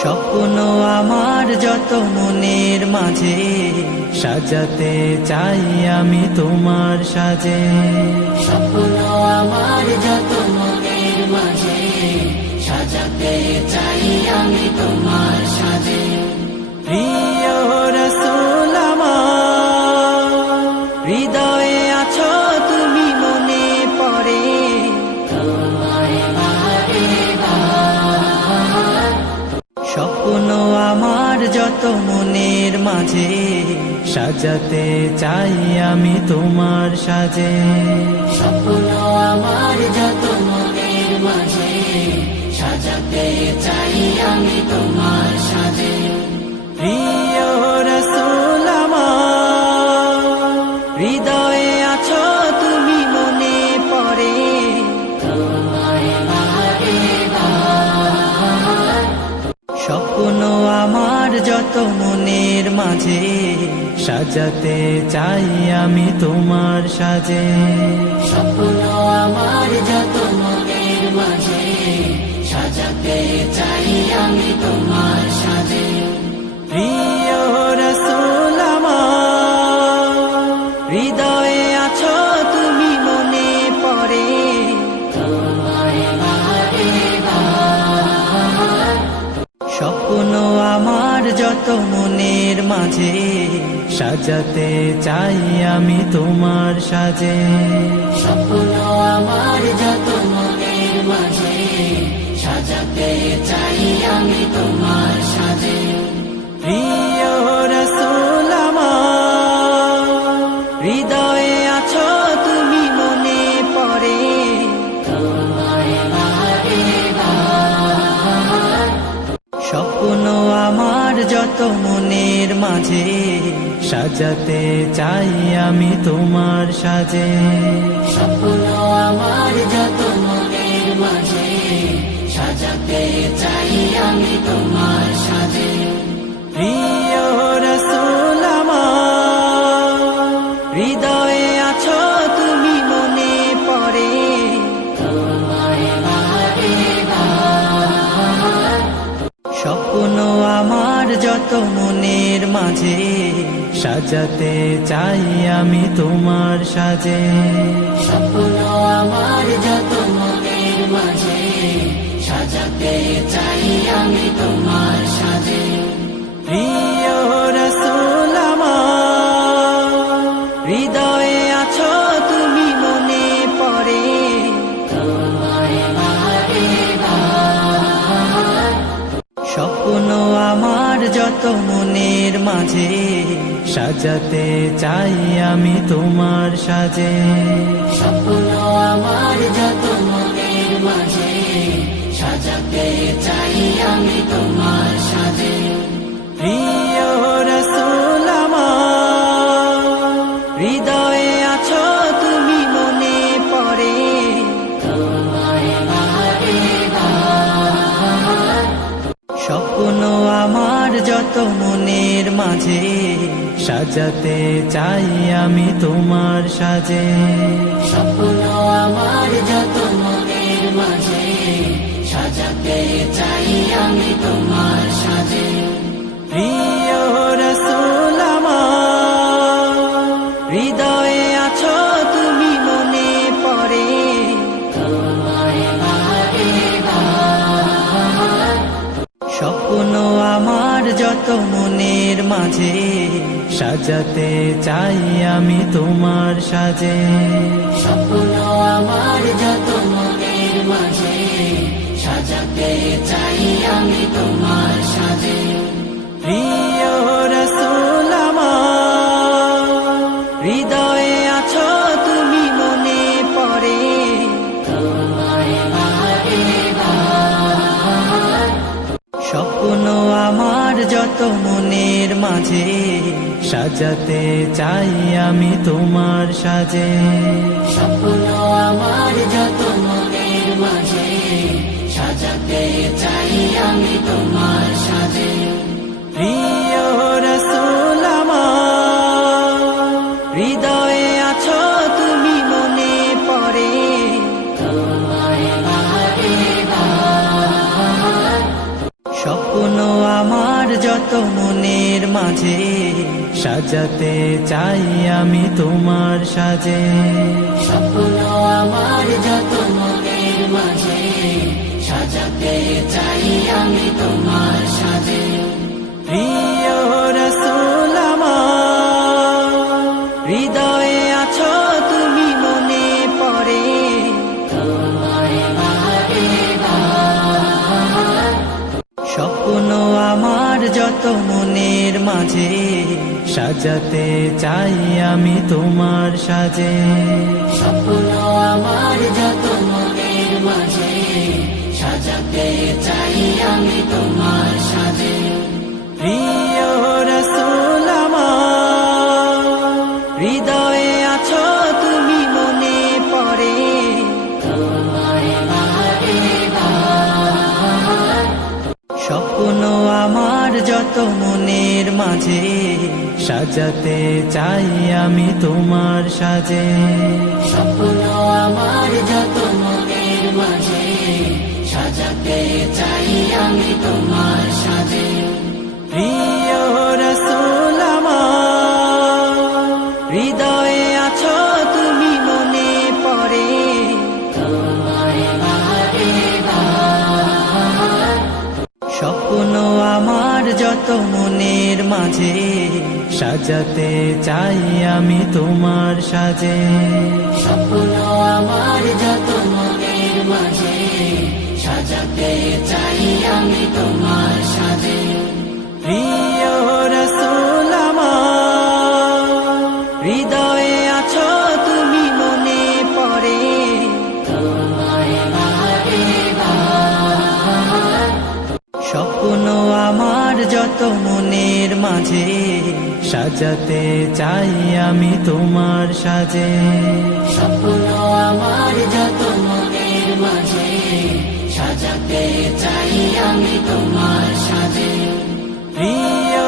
স্বপ্ন আমার যত মনের মাঝে সাজাতে চাই আমি তোমার সাজে। স্বপ্ন আমার যত মনের মাঝে সাজাতে চাই আমি তোমার সাজে। প্রিয় রাসূল আমার, হৃদয়ে আছো তুমি, মনে পড়ে তোমায় বারে বার। স্বপ্ন আমার যত মনের মাঝে সাজাতে চাই আমি তোমার সাজে। স্বপ্ন আমার যত মনের মাঝে সাজাতে চাই আমি তোমার সাজে। প্রিয় রাসূল আমার, হৃদয়ে আছো তুমি, মনে পড়ে তোমায় বারে বার। স্বপ্ন আমার যত মনের মাঝে সাজাতে চাই আমি তোমার সাজে। স্বপ্ন আমার যত মনের মাঝে সাজাতে চাই আমি তোমার সাজে। প্রিয় রাসূল আমার, হৃদয়ে আছো তুমি, মনে পড়ে তোমায় বারে বার। স্বপ্ন আমার যত মনের মাঝে সাজাতে চাই আমি তোমার সাজে। স্বপ্ন আমার যত মনের মাঝে সাজাতে চাই আমি তোমার সাজে। প্রিয় রাসূল আমার, হৃদয়ে আছো তুমি, মনে পড়ে তোমায় বারে বার। স্বপ্ন আমার যত মনের মাঝে সাজাতে চাই আমি তোমার সাজে। স্বপ্ন আমার যত মনের মাঝে সাজাতে চাই আমি তোমার সাজে। প্রিয় রাসূল আমার, হৃদয়ে আছো তুমি, মনে পড়ে তোমায় বারে বার। স্বপ্ন আমার যত মনের মাঝে সাজাতে চাই আমি তোমার সাজে। স্বপ্ন আমার যত মনের মাঝে সাজাতে চাই আমি তোমার সাজে। প্রিয় রাসূল আমার, হৃদয়ে আছো তুমি, মনে পড়ে তোমায় বারে বার। স্বপ্ন আমার যত মনের মাঝে সাজাতে চাই আমি তোমার সাজে। স্বপ্ন আমার যত মনের মাঝে সাজাতে চাই আমি তোমার সাজে। প্রিয় রাসূল আমার, হৃদয়ে আছো তুমি, মনে পড়ে তোমায় বারে বার। স্বপ্ন আমার যত মনের মাঝে সাজাতে চাই আমি তোমার সাজে। স্বপ্ন আমার যত মনের মাঝে সাজাতে চাই আমি তোমার সাজে। প্রিয় রাসূল আমার, হৃদয়ে আছো তুমি, মনে পড়ে তোমায় বারে বার। স্বপ্ন আমার যত মনের মাঝে সাজাতে চাই আমি তোমার সাজে। স্বপ্ন আমার যত মনের মাঝে সাজাতে চাই আমি তোমার সাজে। প্রিয় রাসূল আমার, হৃদয়ে আছো তুমি, মনে পড়ে তোমায় বারে বার। স্বপ্ন আমার যত মনের মাঝে সাজাতে চাই আমি তোমার সাজে। স্বপ্ন আমার যত মনের মাঝে সাজাতে চাই আমি তোমার সাজে। প্রিয় রাসূল আমার, হৃদয়ে আছো তুমি, মনে পড়ে তোমায় বারে বার। স্বপ্ন স্বপ্ন আমার যত মনের মাঝে সাজাতে চাই আমি তোমার সাজে। স্বপ্ন আমার যত মনের মাঝে সাজাতে চাই আমি তোমার সাজে। প্রিয় রাসূল আমার, হৃদয়ে আছো তুমি মনে পড়ে, তোমায় বারে বার স্বপ্ন আমার যত মনের মাঝে সাজাতে চাই আমি তোমার সাজে। স্বপ্ন আমার যত মনের মাঝে সাজাতে চাই আমি তোমার সাজে। প্রিয় রাসূল আমার, হৃদয়ে আছো তুমি মনে পড়ে, তোমায় বারে বার স্বপ্ন আমার যত মনের মাঝে সাজাতে চাই আমি তোমার সাজে। স্বপ্ন আমার যত মনের মাঝে সাজাতে চাই আমি তোমার সাজে। প্রিয় রাসূল আমার, হৃদয়ে আছো তুমি মনে পড়ে, তোমায় বারে বার স্বপ্ন আমার যত মনের মাঝে সাজাতে চাই আমি তোমার সাজে। স্বপ্ন আমার যত মনের মাঝে সাজাতে চাই আমি তোমার সাজে। প্রিয় রাসূল আমার, হৃদয়ে আছো তুমি মনে পড়ে, তোমায় বারে বার স্বপ্ন আমার যত মনের মাঝে সাজাতে চাই আমি তোমার সাজে। স্বপ্ন আমার যত মনের মাঝে সাজাতে চাই আমি তোমার সাজে। প্রিয়